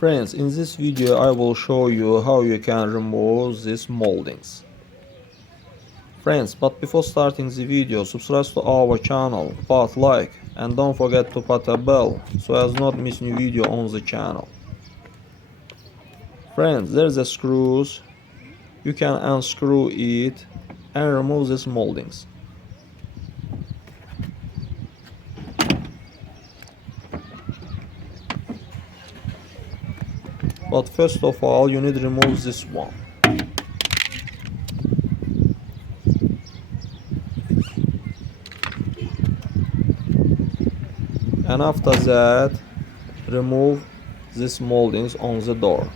Friends, in this video I will show you how you can remove these moldings. Friends, but before starting the video, subscribe to our channel, put like and don't forget to put a bell so as not miss new video on the channel. Friends, there's a screws. You can unscrew it and remove these moldings. But first of all, you need to remove this one. And after that, remove these moldings on the door.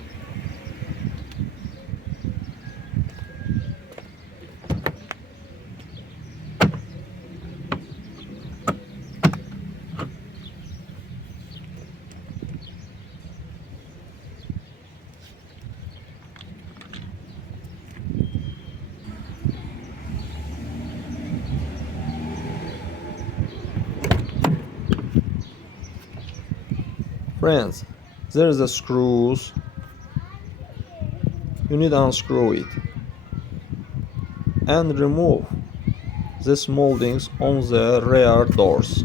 Friends, there is a screws. You need to unscrew it and remove these moldings on the rear doors.